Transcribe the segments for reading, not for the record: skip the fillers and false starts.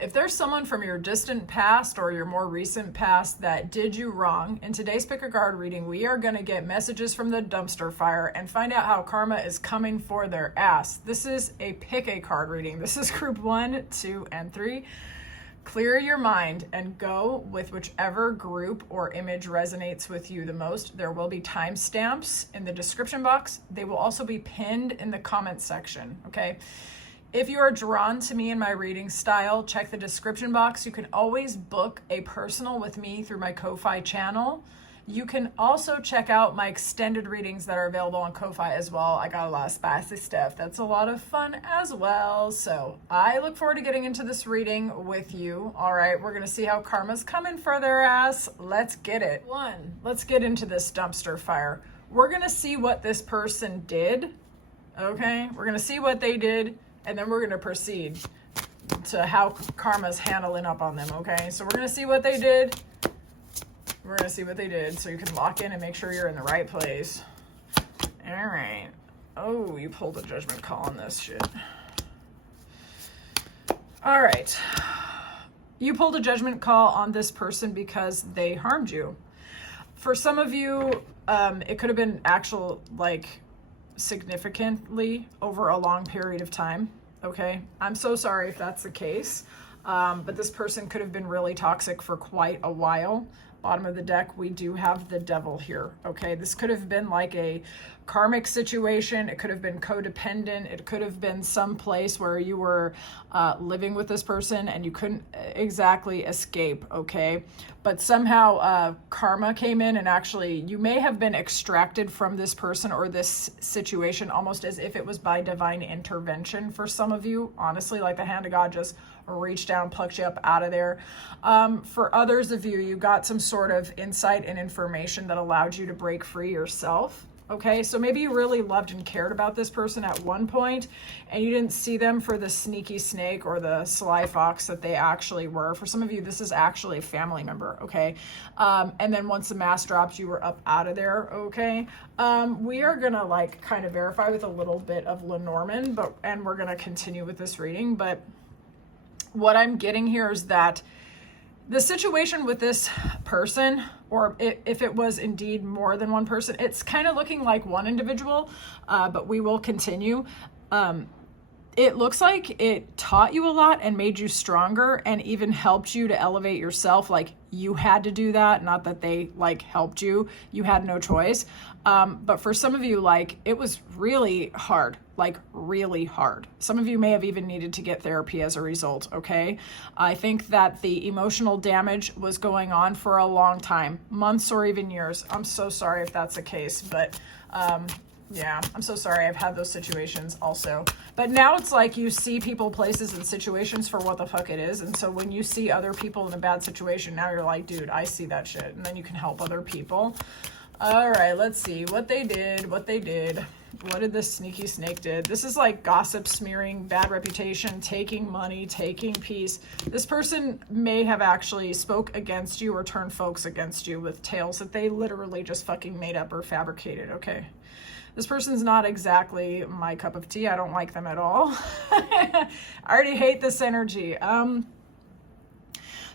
If there's someone from your distant past or your more recent past that did you wrong, in today's Pick a Card reading, we are going to get messages from the dumpster fire and find out how karma is coming for their ass. This is a Pick a Card reading. This is group 1, 2, and 3. Clear your mind and go with whichever group or image resonates with you the most. There will be timestamps in the description box. They will also be pinned in the comment section, okay? If you are drawn to me and my reading style, check the description box. You can always book a personal with me through my Ko-Fi channel. You can also check out my extended readings that are available on Ko-Fi as well. I got a lot of spicy stuff. That's a lot of fun as well. So I look forward to getting into this reading with you. All right, we're going to see how karma's coming for their ass. Let's get it. Let's get into this dumpster fire. We're going to see what this person did. Okay, we're going to see what they did. And then we're going to proceed to how karma's handling up on them, okay? So we're going to see what they did. We're going to see what they did so you can lock in and make sure you're in the right place. All right. Oh, you pulled a judgment call on this shit. All right. You pulled a judgment call on this person because they harmed you. For some of you, it could have been significantly over a long period of time. Okay, I'm so sorry if that's the case, but this person could have been really toxic for quite a while. Bottom of the deck, we do have the devil here. Okay, this could have been like a karmic situation. It could have been codependent. It could have been some place where you were living with this person and you couldn't exactly escape. Okay, but somehow karma came in and actually you may have been extracted from this person or this situation almost as if it was by divine intervention for some of you. Honestly, like the hand of God just reached down, plucked you up out of there. For others of you, you got some sort of insight and information that allowed you to break free yourself. Okay, so maybe you really loved and cared about this person at one point and you didn't see them for the sneaky snake or the sly fox that they actually were. For some of you, this is actually a family member, okay? And then once the mask dropped, you were up out of there, okay? We are gonna kind of verify with a little bit of Lenormand, and we're gonna continue with this reading, but what I'm getting here is that the situation with this person, or if it was indeed more than one person, it's kind of looking like one individual, but we will continue. It looks like it taught you a lot and made you stronger and even helped you to elevate yourself. Like you had to do that, not that they helped you. You had no choice. But for some of you, it was really hard, really hard. Some of you may have even needed to get therapy as a result, okay? I think that the emotional damage was going on for a long time, months or even years. I'm so sorry if that's the case, but yeah, I'm so sorry. I've had those situations also. But now it's like you see people, places, and situations for what the fuck it is. And so when you see other people in a bad situation, now you're like, dude, I see that shit. And then you can help other people. All right, let's see what they did, what they did. What did this sneaky snake did? This is like gossip, smearing, bad reputation, taking money, taking peace. This person may have actually spoke against you or turned folks against you with tales that they literally just fucking made up or fabricated, okay? This person's not exactly my cup of tea. I don't like them at all. I already hate this energy.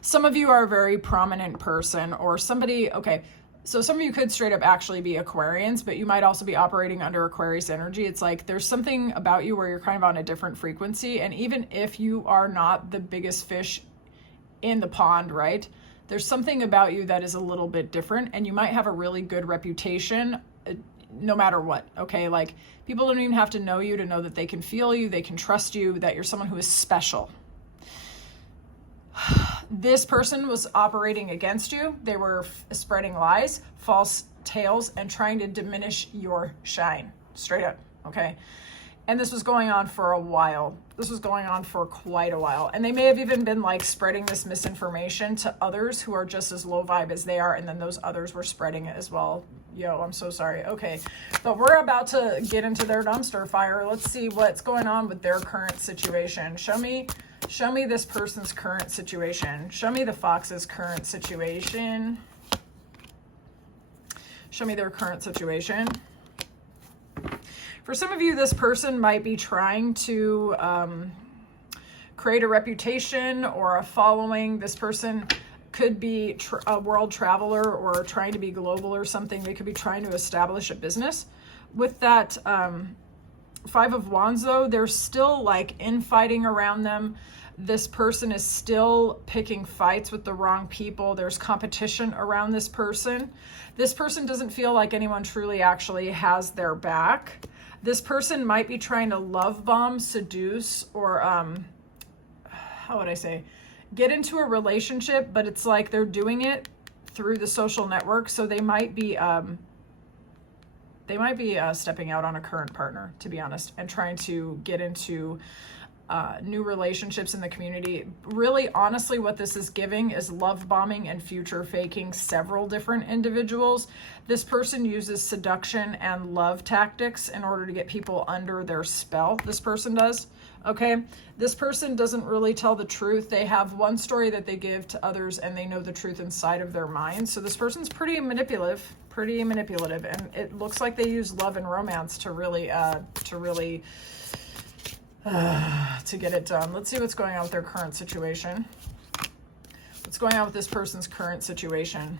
Some of you are a very prominent person or somebody, okay, so some of you could straight up actually be Aquarians, but you might also be operating under Aquarius energy. It's like there's something about you where you're kind of on a different frequency. And even if you are not the biggest fish in the pond, right? There's something about you that is a little bit different and you might have a really good reputation no matter what, okay? People don't even have to know you to know that they can feel you, they can trust you, that you're someone who is special. This person was operating against you. They were spreading lies, false tales, and trying to diminish your shine. Straight up, okay? And this was going on for a while. This was going on for quite a while. And they may have even been spreading this misinformation to others who are just as low vibe as they are. And then those others were spreading it as well. Yo, I'm so sorry. Okay, but we're about to get into their dumpster fire. Let's see what's going on with their current situation. Show me this person's current situation. Show me the fox's current situation. Show me their current situation. For some of you, this person might be trying to create a reputation or a following. This person could be a world traveler or trying to be global or something. They could be trying to establish a business. With that Five of Wands, though, there's still like infighting around them. This person is still picking fights with the wrong people. There's competition around this person. This person doesn't feel like anyone truly actually has their back. This person might be trying to love bomb, seduce, or how would I say, get into a relationship, but it's like they're doing it through the social network. So they might be stepping out on a current partner, to be honest, and trying to get into new relationships in the community. Really, honestly, what this is giving is love bombing and future faking several different individuals. This person uses seduction and love tactics in order to get people under their spell. This person does. Okay, this person doesn't really tell the truth. They have one story that they give to others, and they know the truth inside of their mind. So this person's pretty manipulative, and it looks like they use love and romance to really to get it done. Let's see what's going on with their current situation. What's going on with this person's current situation?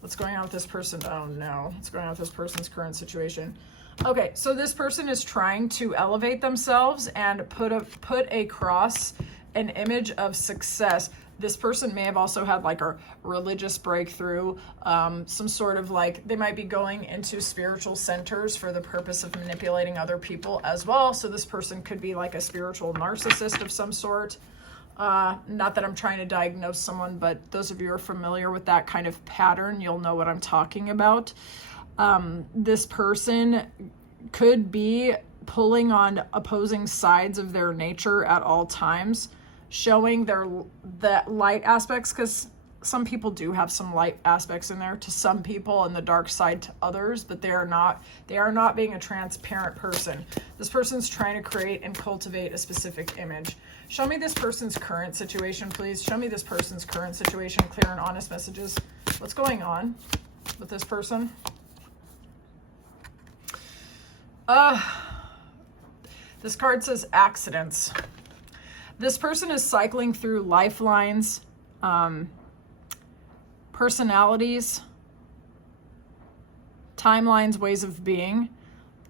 What's going on with this person? Oh no, what's going on with this person's current situation? Okay, so this person is trying to elevate themselves and put across an image of success. This person may have also had like a religious breakthrough, some sort of like, they might be going into spiritual centers for the purpose of manipulating other people as well. So this person could be like a spiritual narcissist of some sort. Not that I'm trying to diagnose someone, but those of you who are familiar with that kind of pattern, you'll know what I'm talking about. This person could be pulling on opposing sides of their nature at all times, showing the light aspects, because some people do have some light aspects in there to some people and the dark side to others, but they are not being a transparent person. This person's trying to create and cultivate a specific image. Show me this person's current situation, please. Show me this person's current situation, clear and honest messages. What's going on with this person? This card says accidents. This person is cycling through lifelines, personalities, timelines, ways of being,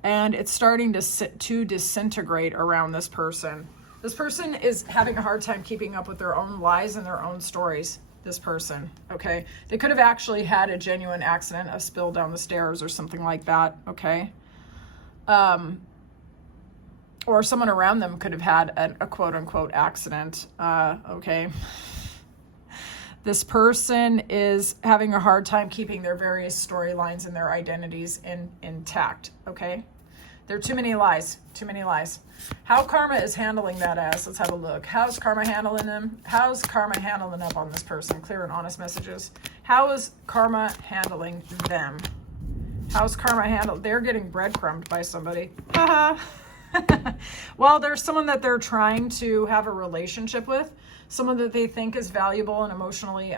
and it's starting to disintegrate around this person. This person is having a hard time keeping up with their own lies and their own stories. This person, okay? They could have actually had a genuine accident, a spill down the stairs or something like that, okay? Or someone around them could have had a quote-unquote accident, okay? This person is having a hard time keeping their various storylines and their identities intact, okay? There are too many lies, too many lies. How karma is handling that ass? Let's have a look. How's karma handling them? How's karma handling up on this person? Clear and honest messages. How is karma handling them? How's karma handled? They're getting breadcrumbed by somebody. Well, there's someone that they're trying to have a relationship with, someone that they think is valuable and emotionally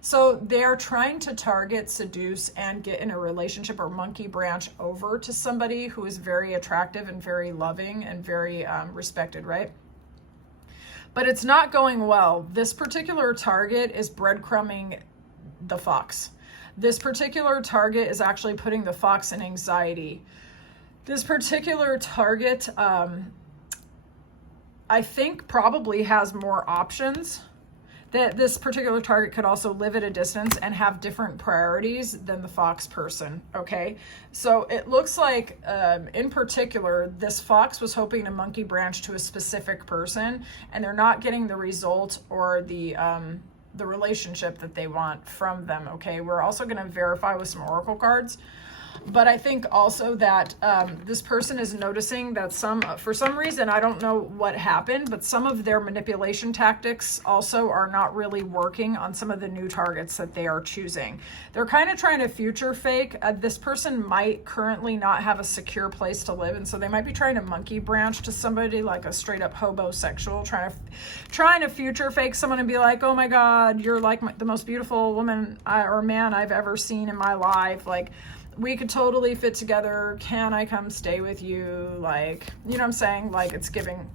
so they're trying to target, seduce, and get in a relationship or monkey branch over to somebody who is very attractive and very loving and very respected, right? But it's not going well. This particular target is breadcrumbing the fox. This particular target is actually putting the fox in anxiety. This particular target, I think, probably has more options. That this particular target could also live at a distance and have different priorities than the fox person, okay? So it looks like, in particular, this fox was hoping to monkey branch to a specific person, and they're not getting the result or the relationship that they want from them, okay? We're also going to verify with some oracle cards. But I think also that this person is noticing that for some reason, I don't know what happened, but some of their manipulation tactics also are not really working on some of the new targets that they are choosing. They're kind of trying to future fake. This person might currently not have a secure place to live, and so they might be trying to monkey branch to somebody like a straight up hobosexual, trying to future fake someone and be like, oh my God, you're like the most beautiful woman or man I've ever seen in my life. Like, we could totally fit together. Can I come stay with you? Like, you know what I'm saying? Like, it's giving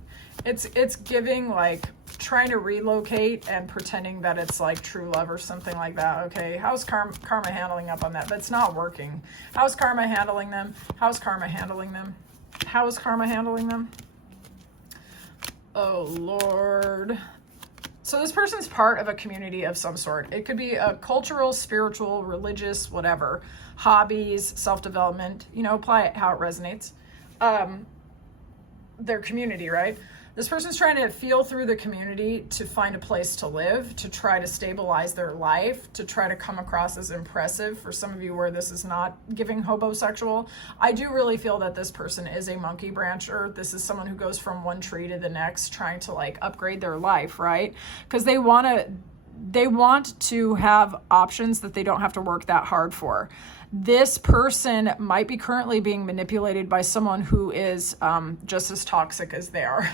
It's giving like trying to relocate and pretending that it's like true love or something like that. Okay, how's karma handling up on that? That's not working. How's karma handling them? How's karma handling them? How is karma handling them? Oh, Lord. So this person's part of a community of some sort. It could be a cultural, spiritual, religious, whatever. Hobbies, self-development. You know, apply it how it resonates. Their community, right? This person's trying to feel through the community to find a place to live, to try to stabilize their life, to try to come across as impressive. For some of you where this is not giving hobosexual, I do really feel that this person is a monkey brancher. This is someone who goes from one tree to the next, trying to like upgrade their life, right? Because they want to have options that they don't have to work that hard for. This person might be currently being manipulated by someone who is just as toxic as they are.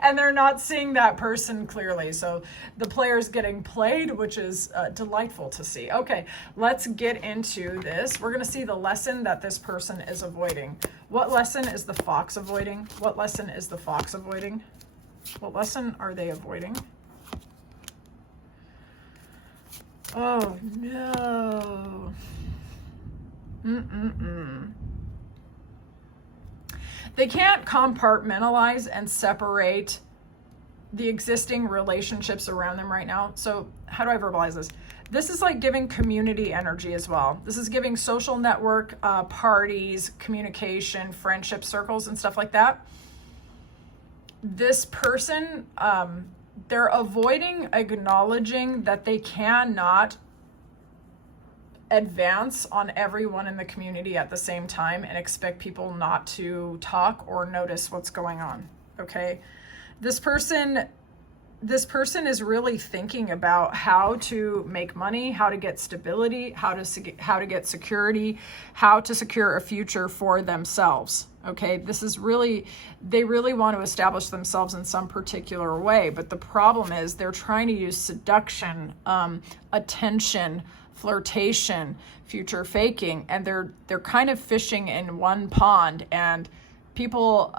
And they're not seeing that person clearly. So the player's getting played, which is delightful to see. Okay, let's get into this. We're going to see the lesson that this person is avoiding. What lesson is the fox avoiding? What lesson is the fox avoiding? What lesson are they avoiding? Oh, no. They can't compartmentalize and separate the existing relationships around them right now. So how do I verbalize this? This is like giving community energy as well. This is giving social network, parties, communication, friendship circles, and stuff like that. This person, they're avoiding acknowledging that they cannot advance on everyone in the community at the same time and expect people not to talk or notice what's going on. Okay, this person is really thinking about how to make money, how to get stability, how to get security, how to secure a future for themselves. Okay, this is really, they really want to establish themselves in some particular way, but the problem is they're trying to use seduction, attention, flirtation, future faking, and they're kind of fishing in one pond. And people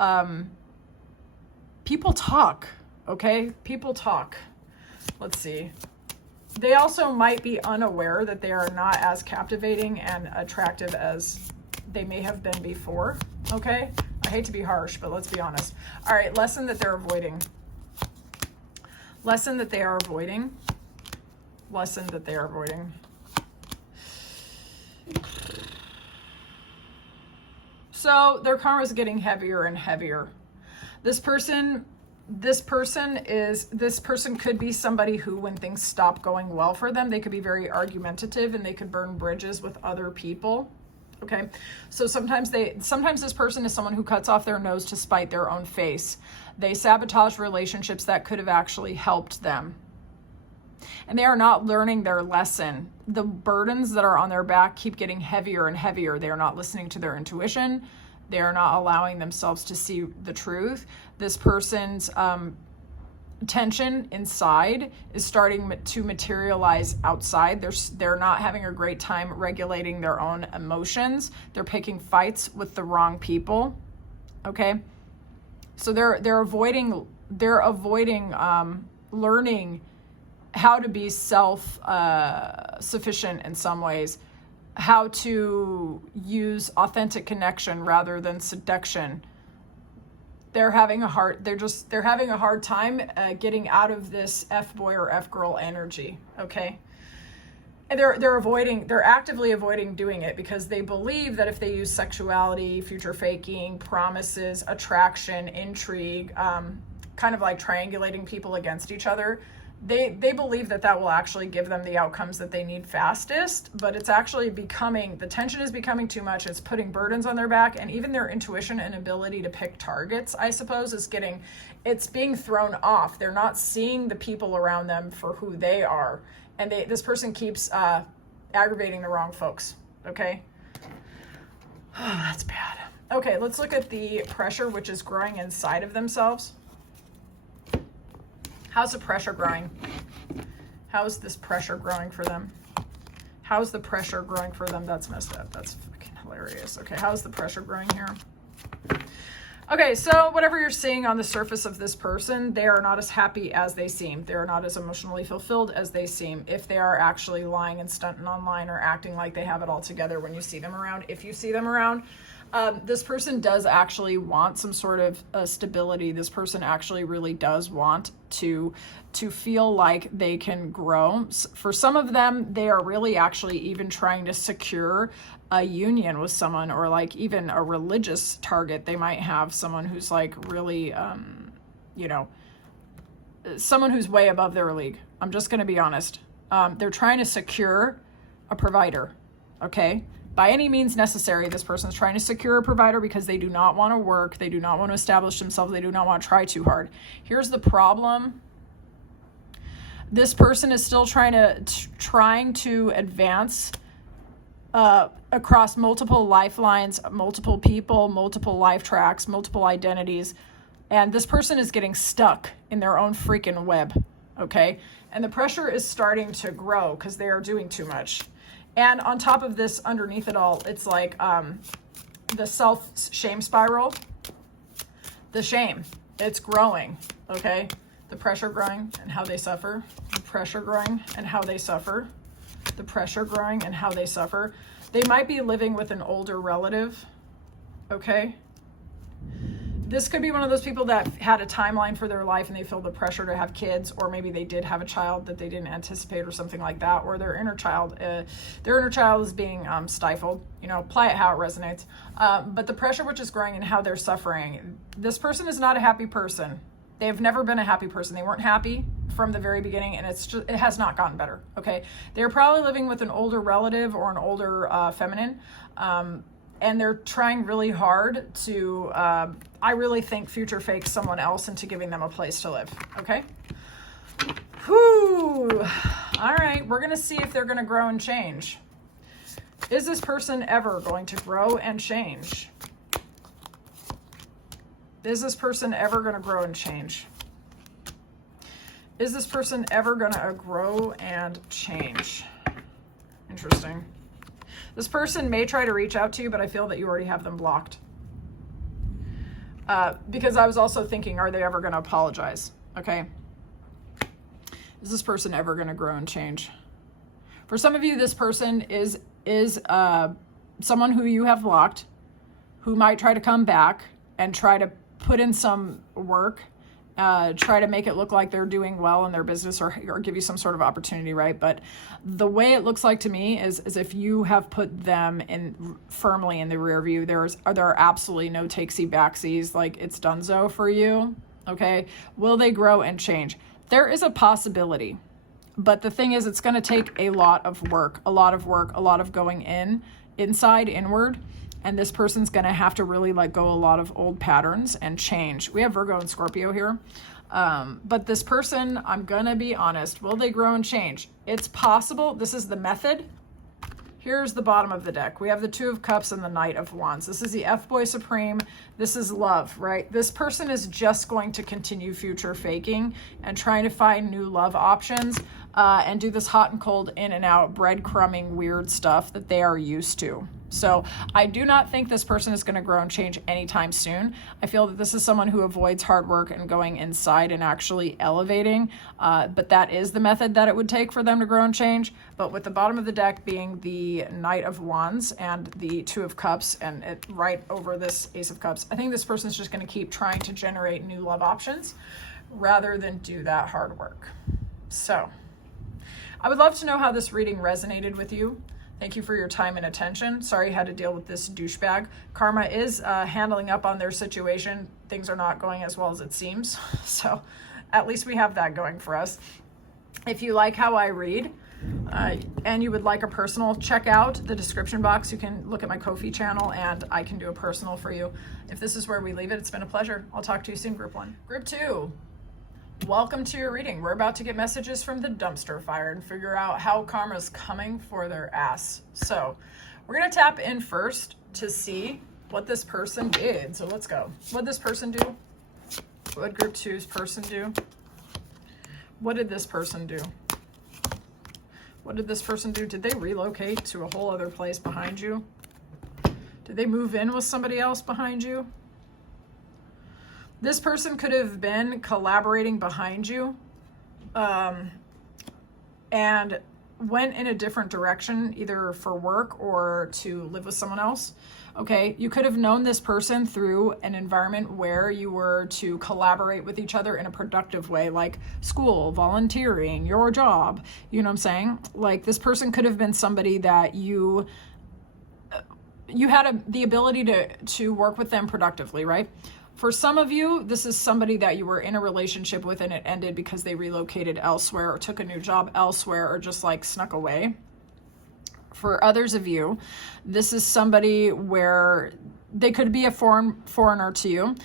talk. Okay, people talk. Let's see. They also might be unaware that they are not as captivating and attractive as they may have been before. Okay, I hate to be harsh, but let's be honest. All right, lesson that they're avoiding. Lesson that they are avoiding. Lesson that they are avoiding. So their karma is getting heavier and heavier. This person could be somebody who, when things stop going well for them, they could be very argumentative and they could burn bridges with other people. Okay, so sometimes this person is someone who cuts off their nose to spite their own face. They sabotage relationships that could have actually helped them. And they are not learning their lesson. The burdens that are on their back keep getting heavier and heavier. They are not listening to their intuition. They are not allowing themselves to see the truth. This person's tension inside is starting to materialize outside. They're not having a great time regulating their own emotions. They're picking fights with the wrong people. Okay, so they're avoiding learning how to be self-sufficient in some ways, how to use authentic connection rather than seduction. They're having a hard time getting out of this F-boy or F-girl energy. Okay, and they're actively avoiding doing it because they believe that if they use sexuality, future faking, promises, attraction, intrigue, kind of like triangulating people against each other, they believe that will actually give them the outcomes that they need fastest, but it's actually the tension is becoming too much. It's putting burdens on their back, and even their intuition and ability to pick targets, I suppose, it's being thrown off. They're not seeing the people around them for who they are, and this person keeps aggravating the wrong folks. Okay, that's bad. Okay, let's look at the pressure which is growing inside of themselves. How's the pressure growing? How is this pressure growing for them? How's the pressure growing for them? That's messed up. That's fucking hilarious. Okay, how's the pressure growing here? Okay, so whatever you're seeing on the surface of this person, they are not as happy as they seem. They are not as emotionally fulfilled as they seem. If they are actually lying and stunting online or acting like they have it all together when you see them around, if you see them around, this person does actually want some sort of stability. This person actually really does want to feel like they can grow. For some of them, they are really actually even trying to secure a union with someone, or like even a religious target. They might have someone who's like really, you know, someone who's way above their league. I'm just going to be honest. They're trying to secure a provider, okay? By any means necessary, this person's trying to secure a provider because they do not want to work. They do not want to establish themselves. They do not want to try too hard. Here's the problem. This person is still trying to advance across multiple lifelines, multiple people, multiple life tracks, multiple identities. And this person is getting stuck in their own freaking web, okay? And the pressure is starting to grow because they are doing too much. And on top of this, underneath it all, it's like the self-shame spiral. The shame, it's growing, okay? The pressure growing and how they suffer. The pressure growing and how they suffer. The pressure growing and how they suffer. They might be living with an older relative, okay? This could be one of those people that had a timeline for their life and they feel the pressure to have kids, or maybe they did have a child that they didn't anticipate or something like that, or their inner child is being stifled. You know, apply it how it resonates. But the pressure which is growing and how they're suffering. This person is not a happy person. They have never been a happy person. They weren't happy from the very beginning, and it has not gotten better, okay? They're probably living with an older relative or an older feminine, and they're trying really hard to, I really think, future fake someone else into giving them a place to live, okay? Whew. All right, we're going to see if they're going to grow and change. Is this person ever going to grow and change? Is this person ever going to grow and change? Is this person ever going to grow and change? Interesting. This person may try to reach out to you, but I feel that you already have them blocked. Because I was also thinking, are they ever going to apologize? Okay. Is this person ever going to grow and change? For some of you, this person is someone who you have blocked, who might try to come back and try to put in some work, try to make it look like they're doing well in their business, or give you some sort of opportunity, right? But the way it looks like to me is if you have put them in firmly in the rear view. There are absolutely no takesy backsies, like it's donezo for you, okay? Will they grow and change? There is a possibility, but the thing is, it's going to take a lot of work, a lot of going inside, inward. And this person's going to have to really let go a lot of old patterns and change. We have Virgo and Scorpio here. But this person, I'm going to be honest, will they grow and change? It's possible. This is the method. Here's the bottom of the deck. We have the Two of Cups and the Knight of Wands. This is the F-Boy Supreme. This is love, right? This person is just going to continue future faking and trying to find new love options and do this hot and cold, in and out, breadcrumbing weird stuff that they are used to. So I do not think this person is going to grow and change anytime soon. I feel that this is someone who avoids hard work and going inside and actually elevating. But that is the method that it would take for them to grow and change. But with the bottom of the deck being the Knight of Wands and the Two of Cups, and it right over this Ace of Cups, I think this person is just going to keep trying to generate new love options rather than do that hard work. So I would love to know how this reading resonated with you. Thank you for your time and attention. Sorry you had to deal with this douchebag. Karma is handling up on their situation. Things are not going as well as it seems. So at least we have that going for us. If you like how I read and you would like a personal, check out the description box. You can look at my Ko-fi channel and I can do a personal for you. If this is where we leave it, it's been a pleasure. I'll talk to you soon, Group 1. Group 2. Welcome to your reading. We're about to get messages from the dumpster fire and figure out how karma's coming for their ass. So we're going to tap in first to see what this person did. So let's go. What did this person do? What did Group 2's person do? What did this person do? What did this person do? Did they relocate to a whole other place behind you? Did they move in with somebody else behind you? This person could have been collaborating behind you and went in a different direction, either for work or to live with someone else. Okay, you could have known this person through an environment where you were to collaborate with each other in a productive way, like school, volunteering, your job. You know what I'm saying? Like, this person could have been somebody that you had the ability to work with them productively, right? For some of you, this is somebody that you were in a relationship with and it ended because they relocated elsewhere or took a new job elsewhere or just like snuck away. For others of you, this is somebody where they could be a foreigner to you.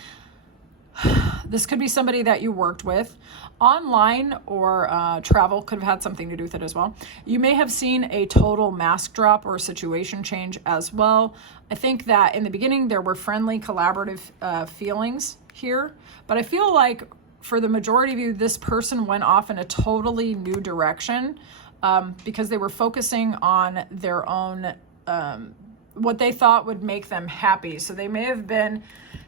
This could be somebody that you worked with. Online or travel could have had something to do with it as well. You may have seen a total mask drop or situation change as well. I think that in the beginning there were friendly, collaborative feelings here, but I feel like for the majority of you, this person went off in a totally new direction because they were focusing on their own, what they thought would make them happy. So they may have been,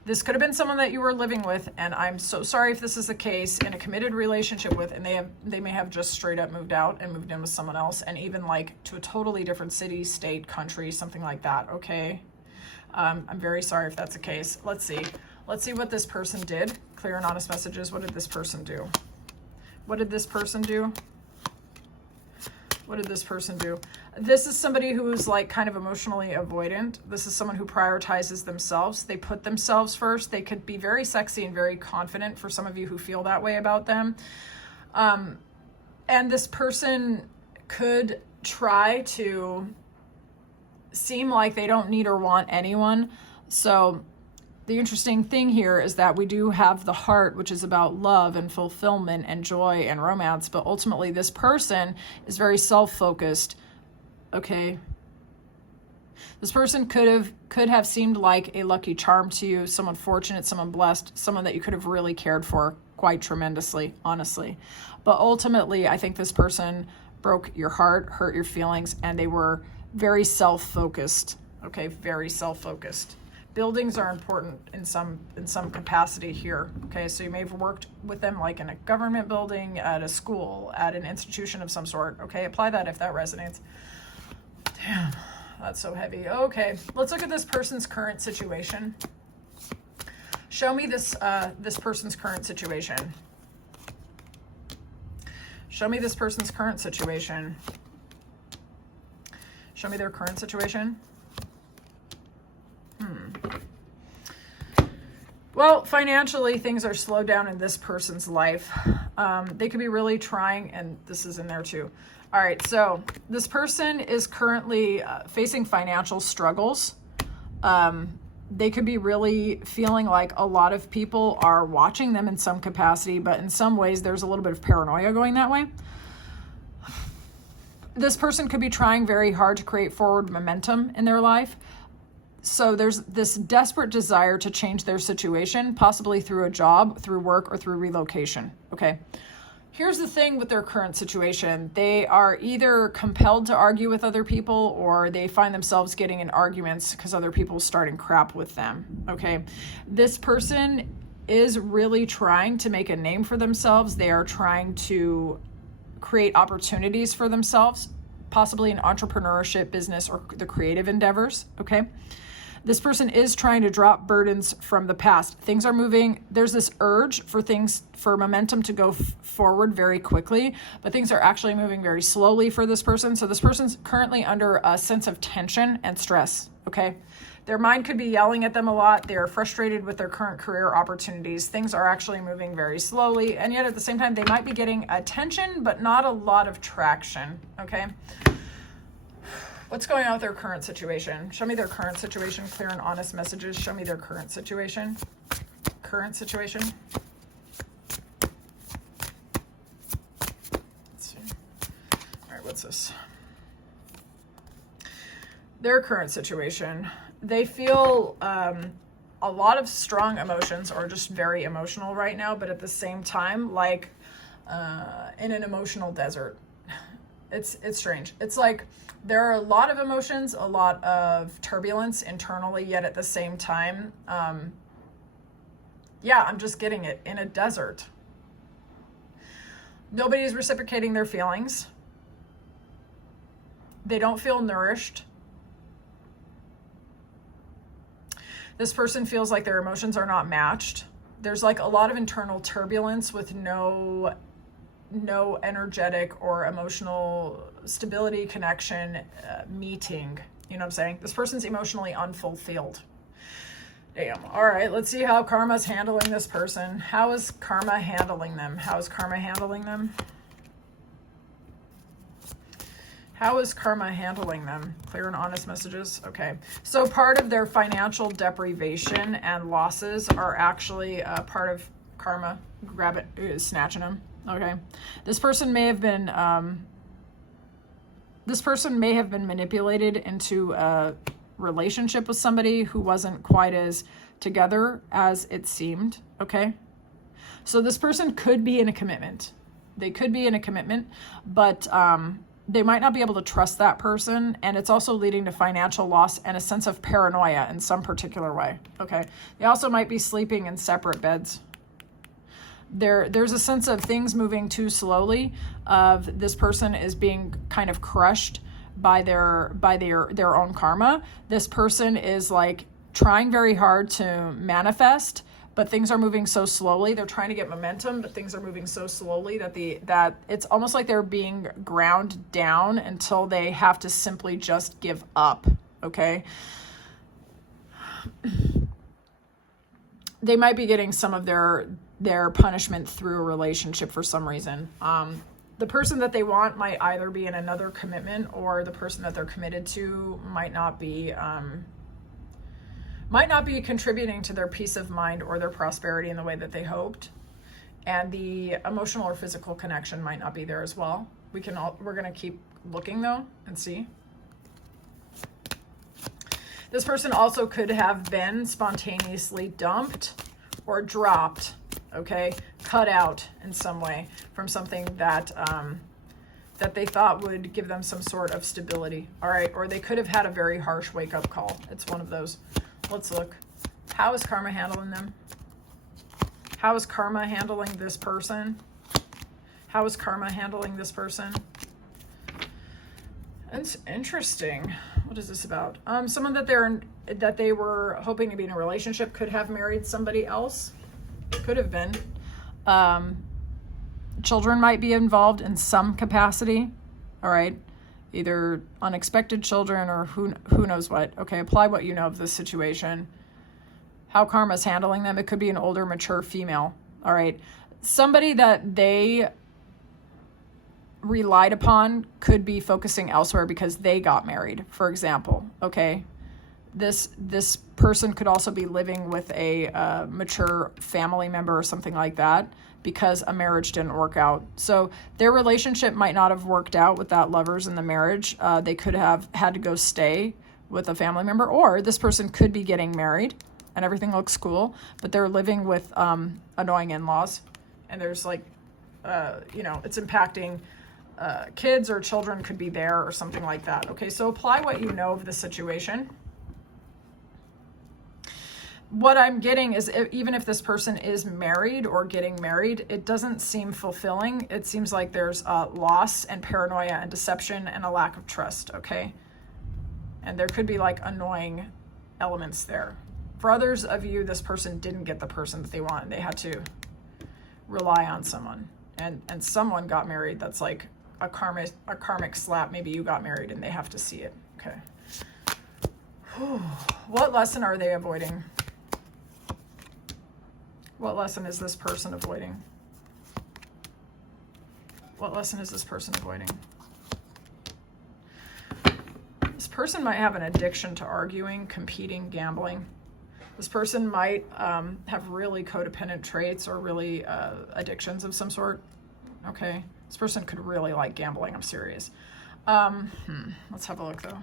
this could have been someone that you were living with, and I'm so sorry if this is the case, in a committed relationship with, and they may have just straight up moved out and moved in with someone else, and even like to a totally different city, state, country, something like that, okay? I'm very sorry if that's the case. Let's see what this person did. Clear and honest messages. What did this person do? What did this person do? What did this person do? This is somebody who's like kind of emotionally avoidant. This is someone who prioritizes themselves. They put themselves first. They could be very sexy and very confident for some of you who feel that way about them. And this person could try to seem like they don't need or want anyone. So the interesting thing here is that we do have the heart, which is about love and fulfillment and joy and romance, but ultimately this person is very self-focused, okay? This person could have seemed like a lucky charm to you, someone fortunate, someone blessed, someone that you could have really cared for quite tremendously, honestly. But ultimately, I think this person broke your heart, hurt your feelings, and they were very self-focused, okay? Very self-focused. Buildings are important in some capacity here, okay? So you may have worked with them like in a government building, at a school, at an institution of some sort, okay? Apply that if that resonates. Damn, that's so heavy. Okay, let's look at this person's current situation. Show me this person's current situation. Show me this person's current situation. Show me their current situation. Well, financially, things are slowed down in this person's life. They could be really trying, and this is in there too. All right, so this person is currently facing financial struggles. They could be really feeling like a lot of people are watching them in some capacity, but in some ways there's a little bit of paranoia going that way. This person could be trying very hard to create forward momentum in their life. So there's this desperate desire to change their situation, possibly through a job, through work, or through relocation, okay? Here's the thing with their current situation. They are either compelled to argue with other people, or they find themselves getting in arguments because other people are starting crap with them, okay? This person is really trying to make a name for themselves. They are trying to create opportunities for themselves, possibly in entrepreneurship, business, or the creative endeavors, okay? This person is trying to drop burdens from the past. Things are moving. There's this urge for momentum to go forward very quickly, but things are actually moving very slowly for this person. So this person's currently under a sense of tension and stress, okay? Their mind could be yelling at them a lot. They are frustrated with their current career opportunities. Things are actually moving very slowly, and yet at the same time, they might be getting attention, but not a lot of traction, okay? What's going on with their current situation? Show me their current situation. Clear and honest messages. Show me their current situation. Current situation. Let's see. All right, what's this? Their current situation. They feel a lot of strong emotions, or just very emotional right now, but at the same time, like in an emotional desert. It's strange. It's like there are a lot of emotions, a lot of turbulence internally, yet at the same time, Yeah, I'm just getting it. In a desert. Nobody's reciprocating their feelings. They don't feel nourished. This person feels like their emotions are not matched. There's like a lot of internal turbulence with no energetic or emotional stability, connection, meeting. You know what I'm saying? This person's emotionally unfulfilled. Damn. All right, let's see how karma's handling this person. How is karma handling them? How is karma handling them? How is karma handling them? Clear and honest messages. Okay. So part of their financial deprivation and losses are actually part of karma snatching them. Okay. This person may have been manipulated into a relationship with somebody who wasn't quite as together as it seemed. Okay. So this person could be in a commitment. They could be in a commitment, but they might not be able to trust that person, and it's also leading to financial loss and a sense of paranoia in some particular way. Okay. They also might be sleeping in separate beds. There's a sense of things moving too slowly, of this person is being kind of crushed by their own karma. This person is like trying very hard to manifest, but things are moving so slowly. They're trying to get momentum, but things are moving so slowly that it's almost like they're being ground down until they have to simply just give up. Okay. They might be getting some of their punishment through a relationship for some reason. The person that they want might either be in another commitment, or the person that they're committed to might not be contributing to their peace of mind or their prosperity in the way that they hoped. And the emotional or physical connection might not be there as well. We're going to keep looking though and see. This person also could have been spontaneously dumped or dropped, okay, cut out in some way from something that they thought would give them some sort of stability. All right, or they could have had a very harsh wake-up call. It's one of those. Let's look. How is karma handling them? How is karma handling this person? How is karma handling this person? It's interesting. What is this about? Someone that they were hoping to be in a relationship could have married somebody else. Could have been. Children might be involved in some capacity. All right. Either unexpected children or who knows what. Okay, apply what you know of this situation. How karma's handling them. It could be an older, mature female. All right. Somebody that they relied upon could be focusing elsewhere because they got married, for example. Okay. This person could also be living with a mature family member or something like that because a marriage didn't work out. So their relationship might not have worked out with that lovers in the marriage. They could have had to go stay with a family member, or this person could be getting married and everything looks cool, but they're living with annoying in-laws, and there's like, it's impacting kids, or children could be there or something like that. Okay, so apply what you know of the situation. What I'm getting is, even if this person is married or getting married, it doesn't seem fulfilling. It seems like there's loss and paranoia and deception and a lack of trust, okay? And there could be like annoying elements there. For others of you, this person didn't get the person that they want, and they had to rely on someone. And someone got married. That's like a karmic slap. Maybe you got married and they have to see it. Okay. Whew. What lesson are they avoiding? What lesson is this person avoiding? What lesson is this person avoiding? This person might have an addiction to arguing, competing, gambling. This person might have really codependent traits or really addictions of some sort. Okay. This person could really like gambling. I'm serious. Let's have a look though.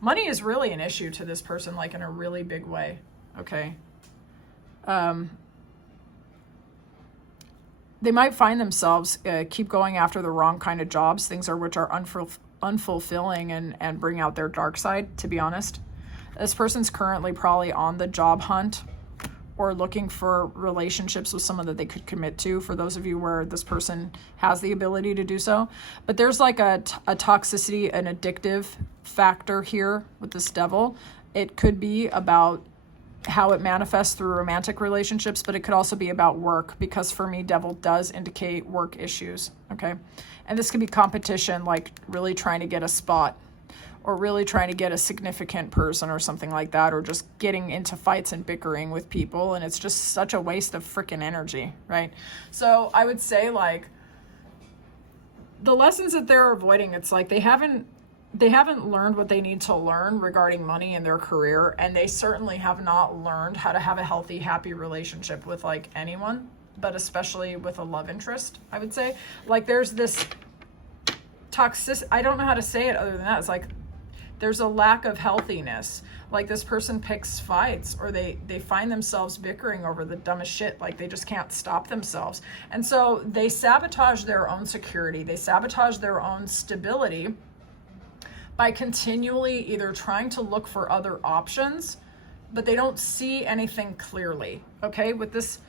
Money is really an issue to this person, like in a really big way. Okay. They might find themselves keep going after the wrong kind of jobs, things which are unfulfilling and bring out their dark side, to be honest. This person's currently probably on the job hunt or looking for relationships with someone that they could commit to, for those of you where this person has the ability to do so. But there's like a toxicity, an addictive factor here with this devil. It could be about how it manifests through romantic relationships, but it could also be about work, because for me, devil does indicate work issues, okay? And this could be competition, like really trying to get a spot, or really trying to get a significant person or something like that, or just getting into fights and bickering with people, and it's just such a waste of freaking energy, right? So I would say, like, the lessons that they're avoiding, it's like they haven't learned what they need to learn regarding money in their career, and they certainly have not learned how to have a healthy, happy relationship with like anyone, but especially with a love interest, I would say. Like there's this toxic, I don't know how to say it other than that. It's like there's a lack of healthiness. Like this person picks fights, or they find themselves bickering over the dumbest shit. Like they just can't stop themselves. And so they sabotage their own security. They sabotage their own stability by continually either trying to look for other options, but they don't see anything clearly, okay? With this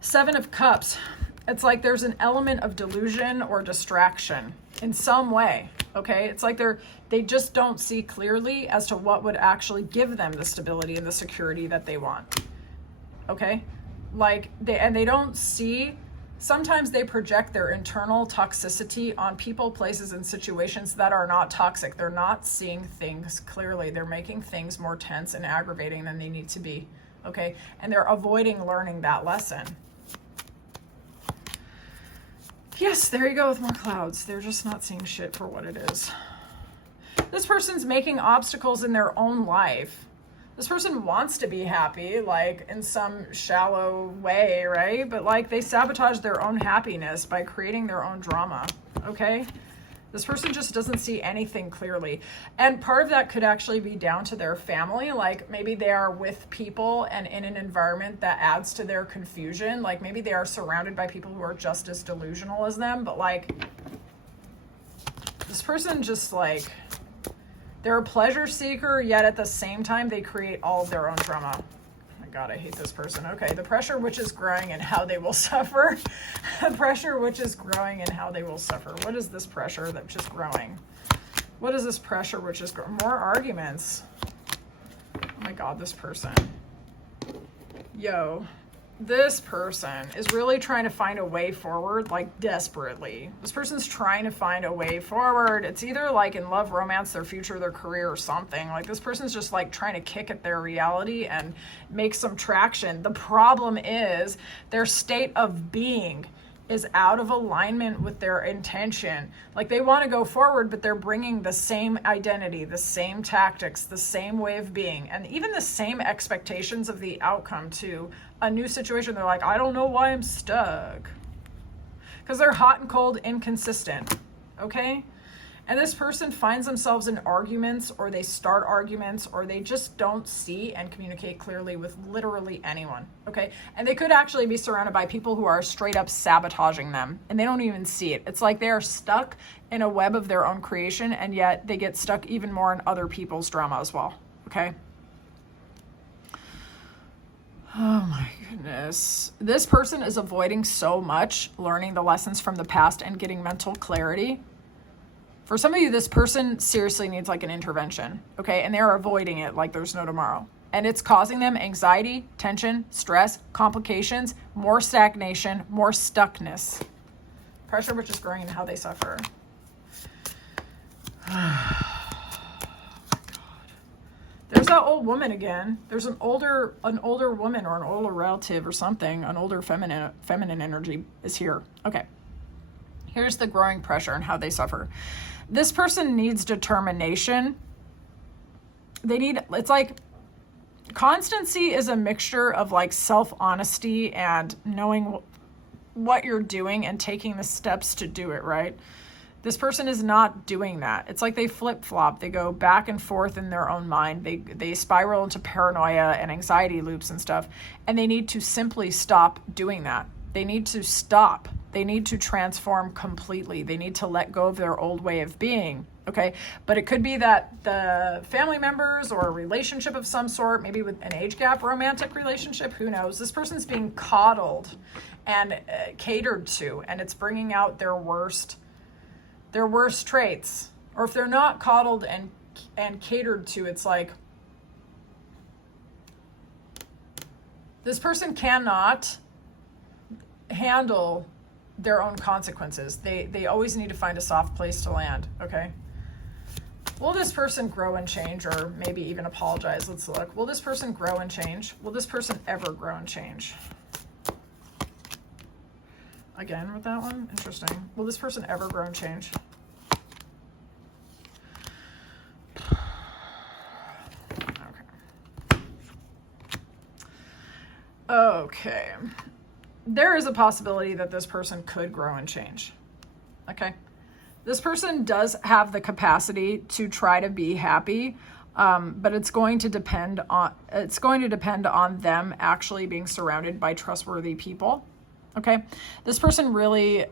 Seven of Cups, it's like there's an element of delusion or distraction in some way, okay? It's like they just don't see clearly as to what would actually give them the stability and the security that they want, okay? Like they don't see. Sometimes they project their internal toxicity on people, places, and situations that are not toxic. They're not seeing things clearly. They're making things more tense and aggravating than they need to be, okay? And they're avoiding learning that lesson. Yes, there you go with more clouds. They're just not seeing shit for what it is. This person's making obstacles in their own life. This person wants to be happy, like in some shallow way, right? But like they sabotage their own happiness by creating their own drama, okay? This person just doesn't see anything clearly. And part of that could actually be down to their family. Like maybe they are with people and in an environment that adds to their confusion. Like maybe they are surrounded by people who are just as delusional as them. But like this person just like, they're a pleasure seeker, yet at the same time, they create all of their own drama. Oh my God, I hate this person. Okay, the pressure which is growing and how they will suffer. The pressure which is growing and how they will suffer. What is this pressure that's just growing? What is this pressure which is growing? More arguments. Oh my God, this person. Yo, this person is really trying to find a way forward, like desperately. This person's trying to find a way forward. It's either like in love, romance, their future, their career, or something. Like this person's just like trying to kick at their reality and make some traction. The problem is their state of being is out of alignment with their intention. Like they want to go forward, but they're bringing the same identity, the same tactics, the same way of being, and even the same expectations of the outcome to a new situation. They're like, I don't know why I'm stuck. Because they're hot and cold, inconsistent, okay? And this person finds themselves in arguments, or they start arguments, or they just don't see and communicate clearly with literally anyone, okay? And they could actually be surrounded by people who are straight up sabotaging them, and they don't even see it. It's like they're stuck in a web of their own creation, and yet they get stuck even more in other people's drama as well, okay? Oh my goodness. This person is avoiding so much learning the lessons from the past and getting mental clarity. For some of you, this person seriously needs like an intervention, okay? And they're avoiding it like there's no tomorrow. And it's causing them anxiety, tension, stress, complications, more stagnation, more stuckness. Pressure which is growing and how they suffer. There's that old woman again. There's an older woman or an older relative or something. An older feminine energy is here. Okay. Here's the growing pressure and how they suffer. This person needs determination. It's like constancy is a mixture of like self-honesty and knowing what you're doing and taking the steps to do it, right? This person is not doing that. It's like they flip-flop. They go back and forth in their own mind. They spiral into paranoia and anxiety loops and stuff. And they need to simply stop doing that. They need to stop. They need to transform completely. They need to let go of their old way of being, okay? But it could be that the family members or a relationship of some sort, maybe with an age gap romantic relationship, who knows? This person's being coddled and catered to, and it's bringing out their worst traits. Or if they're not coddled and catered to, it's like this person cannot handle their own consequences. They always need to find a soft place to land, okay? Will this person grow and change, or maybe even apologize? Let's look. Will this person grow and change? Will this person ever grow and change? Again with that one, interesting. Will this person ever grow and change? Okay. There is a possibility that this person could grow and change. Okay. This person does have the capacity to try to be happy, but it's going to depend on them actually being surrounded by trustworthy people. Okay. This person really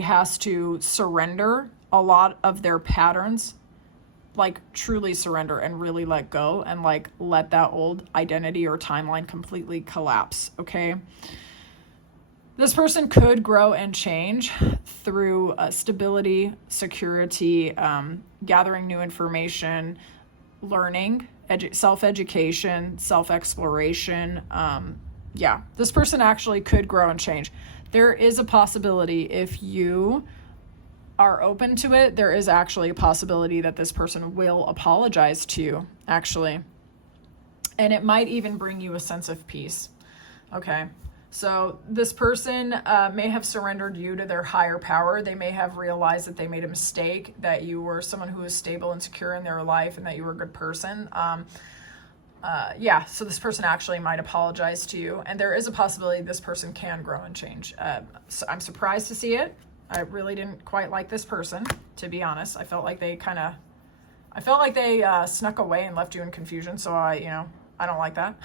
has to surrender a lot of their patterns, like truly surrender and really let go and like let that old identity or timeline completely collapse, okay? This person could grow and change through stability, security, gathering new information, learning, self-education, self-exploration. Yeah, this person actually could grow and change. There is a possibility, if you are open to it, there is actually a possibility that this person will apologize to you, actually. And it might even bring you a sense of peace. Okay. So this person may have surrendered you to their higher power. They may have realized that they made a mistake, that you were someone who was stable and secure in their life, and that you were a good person. Yeah, so this person actually might apologize to you. And there is a possibility this person can grow and change. So I'm surprised to see it. I really didn't quite like this person, to be honest. I felt like they snuck away and left you in confusion. So I don't like that.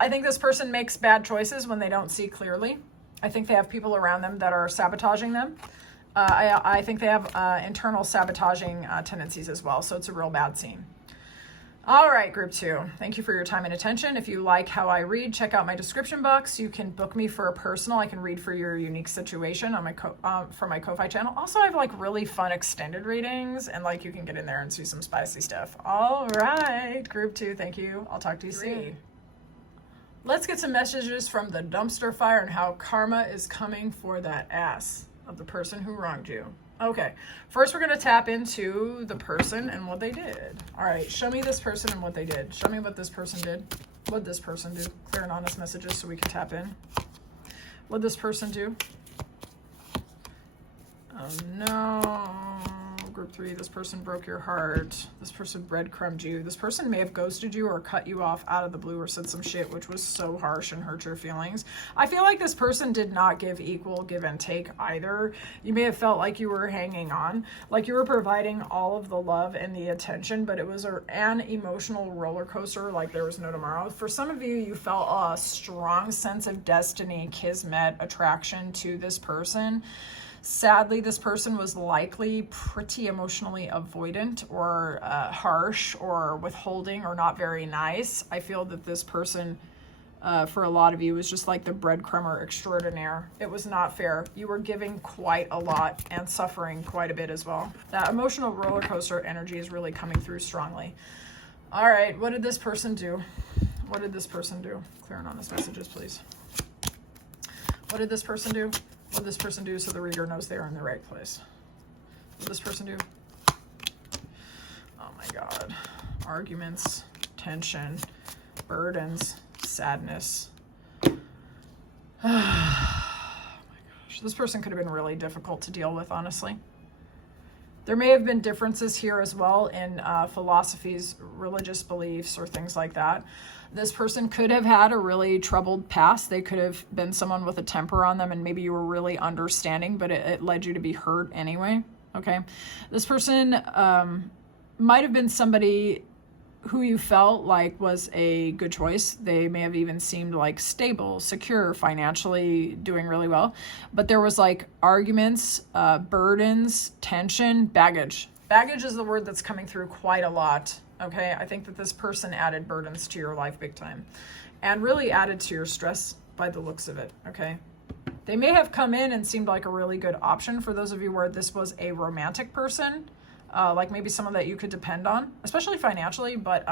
I think this person makes bad choices when they don't see clearly. I think they have people around them that are sabotaging them. I think they have internal sabotaging tendencies as well. So it's a real bad scene. All right, group 2. Thank you for your time and attention. If you like how I read, check out my description box. You can book me for a personal. I can read for your unique situation on my from my Ko-Fi channel. Also, I have like really fun extended readings, and like you can get in there and see some spicy stuff. All right, group 2. Thank you. I'll talk to you soon. Let's get some messages from the dumpster fire and how karma is coming for that ass of the person who wronged you. Okay, first we're going to tap into the person and what they did. All right, show me this person and what they did. Show me what this person did. What'd this person do? Clear and honest messages so we can tap in. What'd this person do? Oh no. Group 3, this person broke your heart. This person breadcrumbed you. This person may have ghosted you or cut you off out of the blue or said some shit which was so harsh and hurt your feelings. I feel like this person did not give equal give and take either. You may have felt like you were hanging on, like you were providing all of the love and the attention, but it was an emotional roller coaster like there was no tomorrow. For some of you, you felt a strong sense of destiny, kismet, attraction to this person. Sadly, this person was likely pretty emotionally avoidant or harsh or withholding or not very nice. I feel that this person, for a lot of you, was just like the breadcrumber extraordinaire. It was not fair. You were giving quite a lot and suffering quite a bit as well. That emotional roller coaster energy is really coming through strongly. All right, what did this person do? What did this person do? Clear and honest messages, please. What did this person do? What did this person do so the reader knows they're in the right place? What did this person do? Oh my God. Arguments, tension, burdens, sadness. Oh my gosh. This person could have been really difficult to deal with, honestly. There may have been differences here as well in philosophies, religious beliefs, or things like that. This person could have had a really troubled past. They could have been someone with a temper on them, and maybe you were really understanding, but it led you to be hurt anyway, okay? This person might have been somebody who you felt like was a good choice. They may have even seemed like stable, secure, financially doing really well. But there was like arguments, burdens, tension, baggage. Baggage is the word that's coming through quite a lot. Okay, I think that this person added burdens to your life big time and really added to your stress by the looks of it. Okay, they may have come in and seemed like a really good option for those of you where this was a romantic person. Like maybe someone that you could depend on, especially financially, but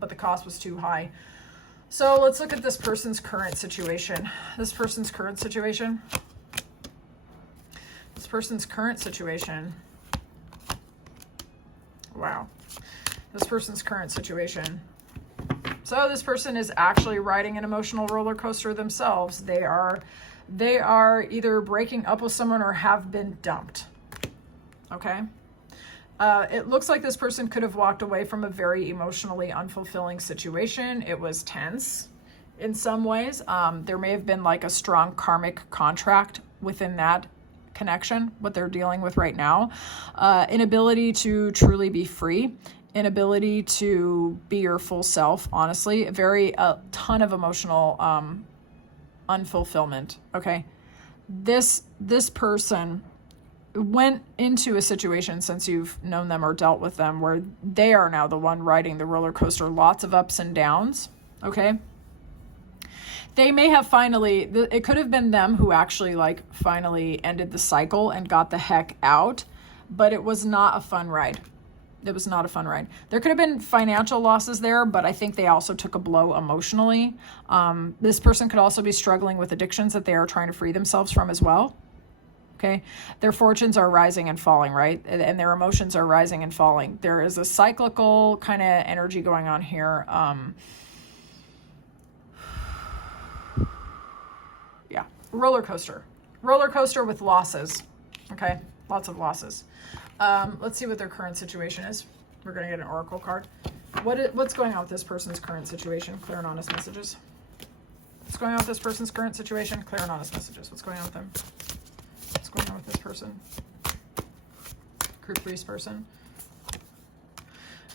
the cost was too high. So let's look at this person's current situation. This person's current situation. This person's current situation. Wow. This person's current situation. So this person is actually riding an emotional roller coaster themselves. They are either breaking up with someone or have been dumped. Okay. It looks like this person could have walked away from a very emotionally unfulfilling situation. It was tense in some ways. There may have been like a strong karmic contract within that connection, what they're dealing with right now. Inability to truly be free, inability to be your full self, honestly. A ton of emotional unfulfillment, okay? This person went into a situation, since you've known them or dealt with them, where they are now the one riding the roller coaster, lots of ups and downs, okay? They may have it could have been them who actually like finally ended the cycle and got the heck out, but it was not a fun ride. It was not a fun ride. There could have been financial losses there, but I think they also took a blow emotionally. This person could also be struggling with addictions that they are trying to free themselves from as well. Okay, their fortunes are rising and falling, right? And their emotions are rising and falling. There is a cyclical kind of energy going on here. Yeah, roller coaster with losses. Okay, lots of losses. Let's see what their current situation is. We're going to get an oracle card. What's going on with this person's current situation? Clear and honest messages. What's going on with this person's current situation? Clear and honest messages. What's going on with them? What's going on with this person? Group priest person.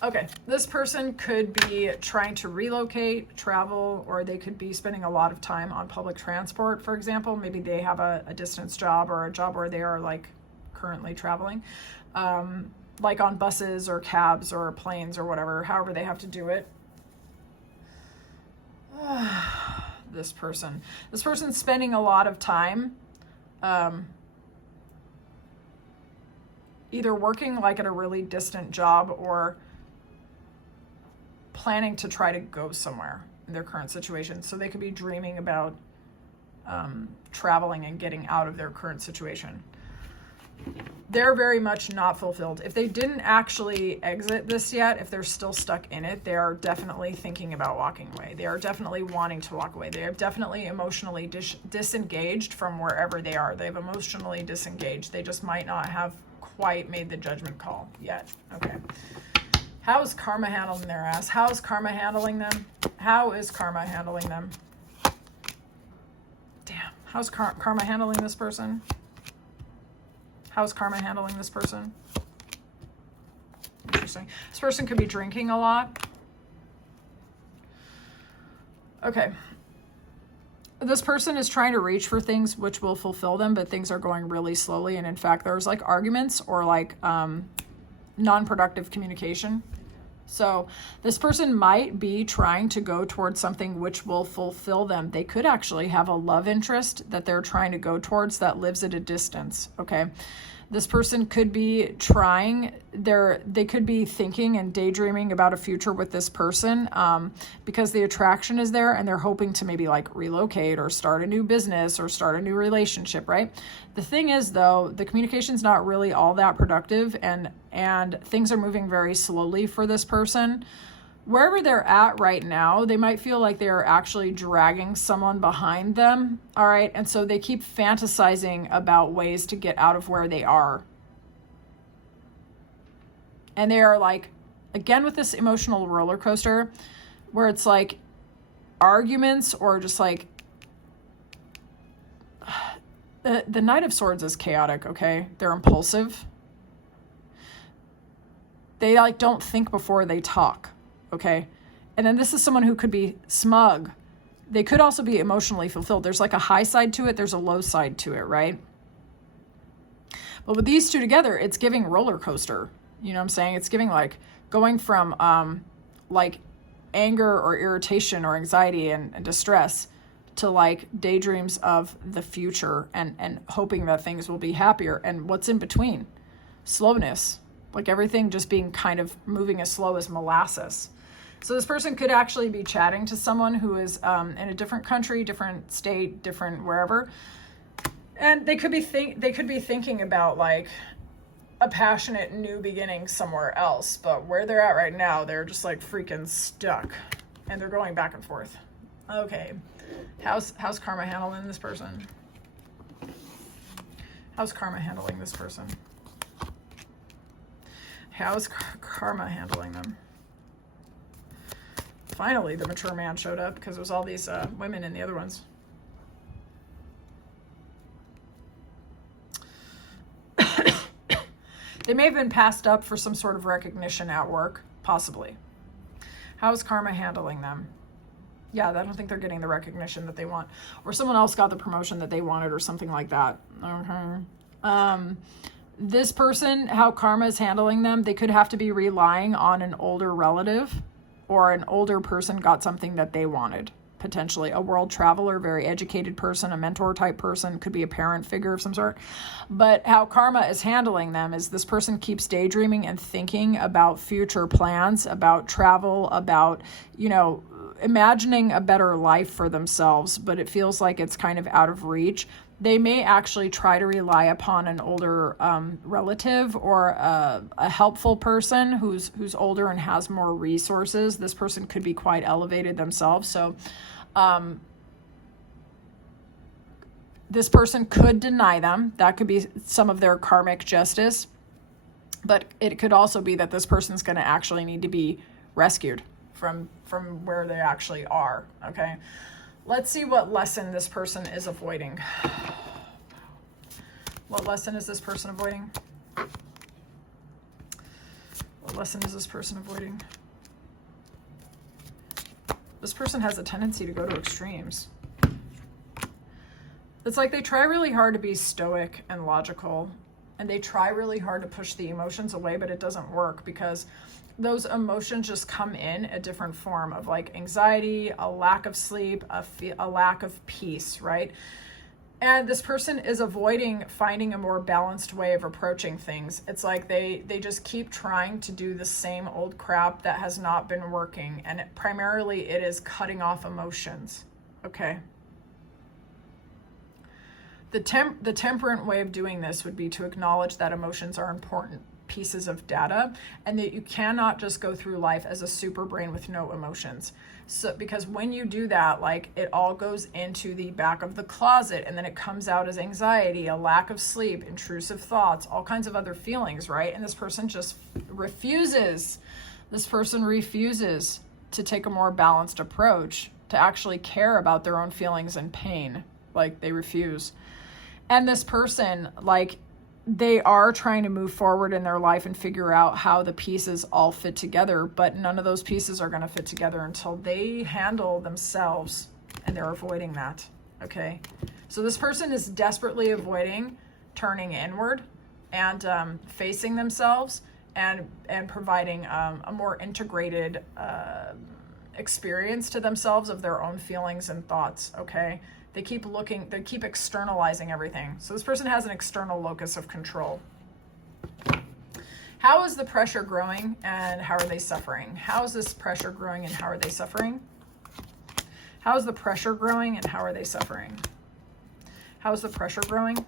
Okay, this person could be trying to relocate, travel, or they could be spending a lot of time on public transport, for example. Maybe they have a distance job or a job where they are like currently traveling, like on buses or cabs or planes or whatever, however they have to do it. This person's spending a lot of time either working like at a really distant job or planning to try to go somewhere in their current situation. So they could be dreaming about traveling and getting out of their current situation. They're very much not fulfilled. If they didn't actually exit this yet, if they're still stuck in it, they are definitely thinking about walking away. They are definitely wanting to walk away. They are definitely emotionally disengaged from wherever they are. They've emotionally disengaged. They just might not have quite made the judgment call yet. Okay. How is karma handling their ass? How is karma handling them? How is karma handling them? Damn. How's karma handling this person? How's karma handling this person? Interesting. This person could be drinking a lot. Okay. This person is trying to reach for things which will fulfill them, but things are going really slowly. And in fact, there's like arguments or like non-productive communication. So this person might be trying to go towards something which will fulfill them. They could actually have a love interest that they're trying to go towards that lives at a distance. Okay. This person could be they could be thinking and daydreaming about a future with this person because the attraction is there and they're hoping to maybe like relocate or start a new business or start a new relationship, right? The thing is though, the communication's not really all that productive and things are moving very slowly for this person. Wherever they're at right now, they might feel like they're actually dragging someone behind them, all right? And so they keep fantasizing about ways to get out of where they are. And they are like, again, with this emotional roller coaster, where it's like arguments or just like, the Knight of Swords is chaotic, okay? They're impulsive. They like don't think before they talk. okay? And then this is someone who could be smug. They could also be emotionally fulfilled. There's like a high side to it. There's a low side to it, right? But with these two together, it's giving roller coaster. You know what I'm saying? It's giving like going from like anger or irritation or anxiety and distress to like daydreams of the future and hoping that things will be happier. And what's in between? Slowness, like everything just being kind of moving as slow as molasses. So this person could actually be chatting to someone who is in a different country, different state, different wherever. And they could be thinking about like a passionate new beginning somewhere else, but where they're at right now, they're just like freaking stuck and they're going back and forth. Okay. How's karma handling this person? How's karma handling this person? How's karma handling them? Finally, the mature man showed up because there was all these women in the other ones. They may have been passed up for some sort of recognition at work, possibly. How's karma handling them? Yeah, I don't think they're getting the recognition that they want. Or someone else got the promotion that they wanted or something like that. Okay. This person, how karma is handling them, they could have to be relying on an older relative or an older person got something that they wanted. Potentially a world traveler, very educated person, a mentor type person, could be a parent figure of some sort. But how karma is handling them is this person keeps daydreaming and thinking about future plans, about travel, about, you know, imagining a better life for themselves, but it feels like it's kind of out of reach. They may actually try to rely upon an older relative or a helpful person who's older and has more resources. This person could be quite elevated themselves. So this person could deny them. That could be some of their karmic justice. But it could also be that this person's going to actually need to be rescued from where they actually are. Okay. Let's see what lesson this person is avoiding. What lesson is this person avoiding? What lesson is this person avoiding? This person has a tendency to go to extremes. It's like they try really hard to be stoic and logical, and they try really hard to push the emotions away, but it doesn't work because those emotions just come in a different form of like anxiety, a lack of sleep, a lack of peace, right? And this person is avoiding finding a more balanced way of approaching things. It's like they just keep trying to do the same old crap that has not been working. And primarily it is cutting off emotions, okay? The temperate way of doing this would be to acknowledge that emotions are important pieces of data and that you cannot just go through life as a super brain with no emotions. So because when you do that, like it all goes into the back of the closet and then it comes out as anxiety, a lack of sleep, intrusive thoughts, all kinds of other feelings, right? And this person just refuses. This person refuses to take a more balanced approach, to actually care about their own feelings and pain. Like they refuse. And this person, like, they are trying to move forward in their life and figure out how the pieces all fit together, but none of those pieces are going to fit together until they handle themselves, and they're avoiding that, okay? So this person is desperately avoiding turning inward and facing themselves and providing a more integrated experience to themselves of their own feelings and thoughts, okay? They keep externalizing everything. So this person has an external locus of control. How is the pressure growing and how are they suffering? How is this pressure growing and how are they suffering? How is the pressure growing and how are they suffering? How is the pressure growing?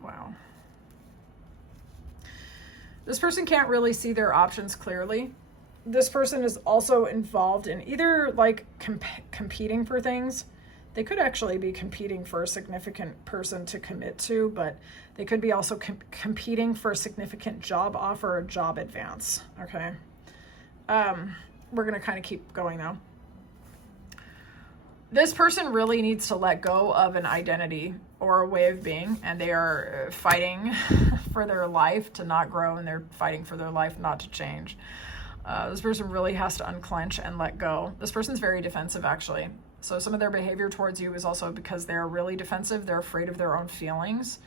Wow. This person can't really see their options clearly. This person is also involved in either like competing for things. They could actually be competing for a significant person to commit to, but they could be also competing for a significant job offer or job advance. Okay. We're going to kind of keep going though. This person really needs to let go of an identity or a way of being, and they are fighting for their life to not grow, and they're fighting for their life not to change. This person really has to unclench and let go. This person's very defensive, actually. So some of their behavior towards you is also because they're really defensive. They're afraid of their own feelings.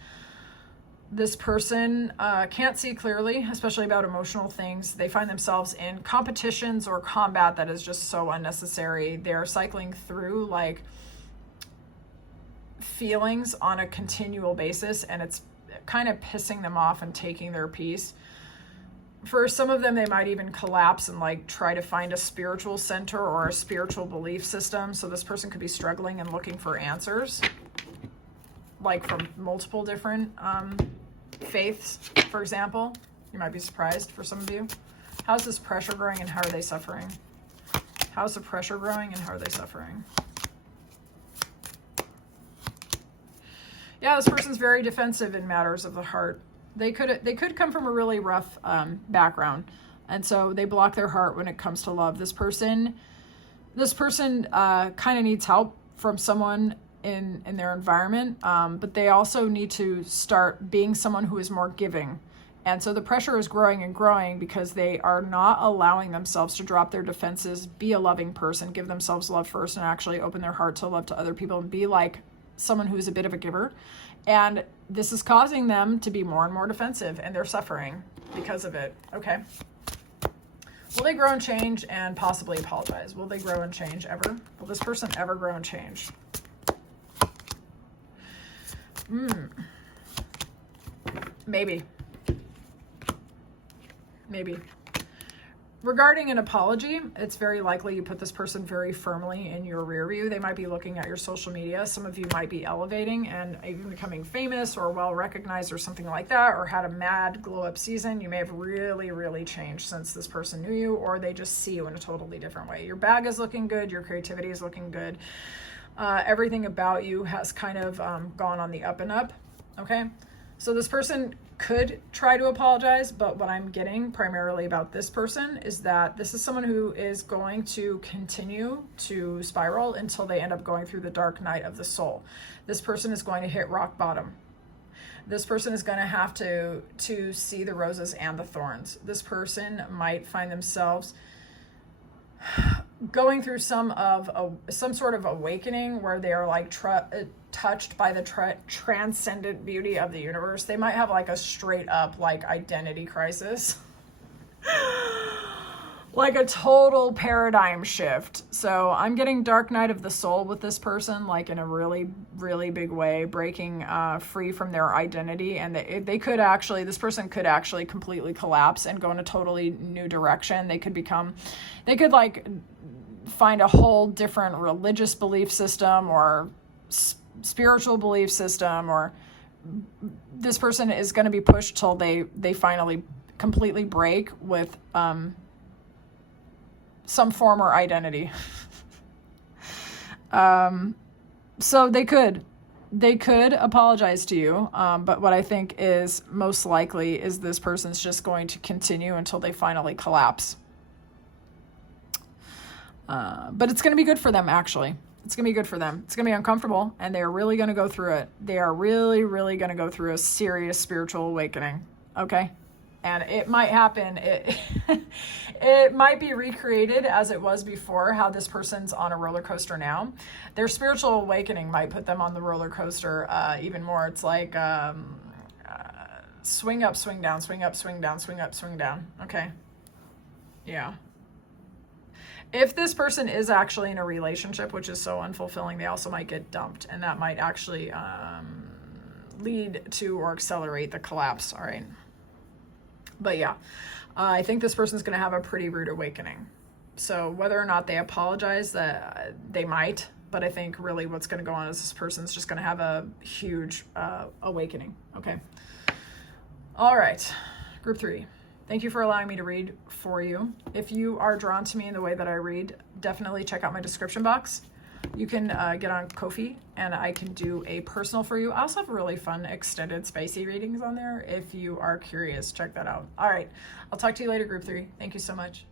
This person can't see clearly, especially about emotional things. They find themselves in competitions or combat that is just so unnecessary. They're cycling through like feelings on a continual basis, and it's kind of pissing them off and taking their peace. For some of them, they might even collapse and like try to find a spiritual center or a spiritual belief system. So this person could be struggling and looking for answers, like from multiple different faiths, for example. You might be surprised for some of you. How's this pressure growing and how are they suffering? How's the pressure growing and how are they suffering? Yeah, this person's very defensive in matters of the heart. They could come from a really rough background, and so they block their heart when it comes to love. This person kind of needs help from someone in their environment, but they also need to start being someone who is more giving. And so the pressure is growing and growing because they are not allowing themselves to drop their defenses, be a loving person, give themselves love first, and actually open their heart to love to other people and be like someone who's a bit of a giver. And this is causing them to be more and more defensive, and they're suffering because of it. Okay. Will they grow and change and possibly apologize? Will they grow and change ever? Will this person ever grow and change? Maybe. Maybe. Regarding an apology, it's very likely you put this person very firmly in your rear view. They might be looking at your social media. Some of you might be elevating and even becoming famous or well recognized or something like that, or had a mad glow up season. You may have really, really changed since this person knew you, or they just see you in a totally different way. Your bag is looking good. Your creativity is looking good. Everything about you has kind of gone on the up and up. Okay. So this person could try to apologize, but what I'm getting primarily about this person is that this is someone who is going to continue to spiral until they end up going through the dark night of the soul. This person is going to hit rock bottom. This person is going to have to see the roses and the thorns. This person might find themselves going through some sort of awakening where they are like touched by the transcendent beauty of the universe. They might have like a straight up like identity crisis. Like a total paradigm shift. So I'm getting dark night of the soul with this person, like in a really, really big way, breaking free from their identity. And this person could actually completely collapse and go in a totally new direction. They could like find a whole different religious belief system or spiritual belief system, or this person is going to be pushed till they finally completely break with some form or identity. So they could apologize to you, but what I think is most likely is this person's just going to continue until they finally collapse. But it's going to be good for them, actually. It's going to be good for them. It's going to be uncomfortable, and they're really going to go through it. They are really, really going to go through a serious spiritual awakening, okay? And it might happen. It might be recreated as it was before, how this person's on a roller coaster now. Their spiritual awakening might put them on the roller coaster even more. It's like swing up, swing down, swing up, swing down, swing up, swing down. Okay. Yeah. If this person is actually in a relationship, which is so unfulfilling, they also might get dumped, and that might actually lead to or accelerate the collapse. All right. But yeah, I think this person's going to have a pretty rude awakening. So whether or not they apologize, they might, but I think really what's going to go on is this person's just going to have a huge awakening. Okay. All right. Group 3. Thank you for allowing me to read for you. If you are drawn to me in the way that I read, definitely check out my description box. You can get on Ko-fi, and I can do a personal for you. I also have really fun extended spicy readings on there. If you are curious, check that out. All right. I'll talk to you later, Group 3. Thank you so much.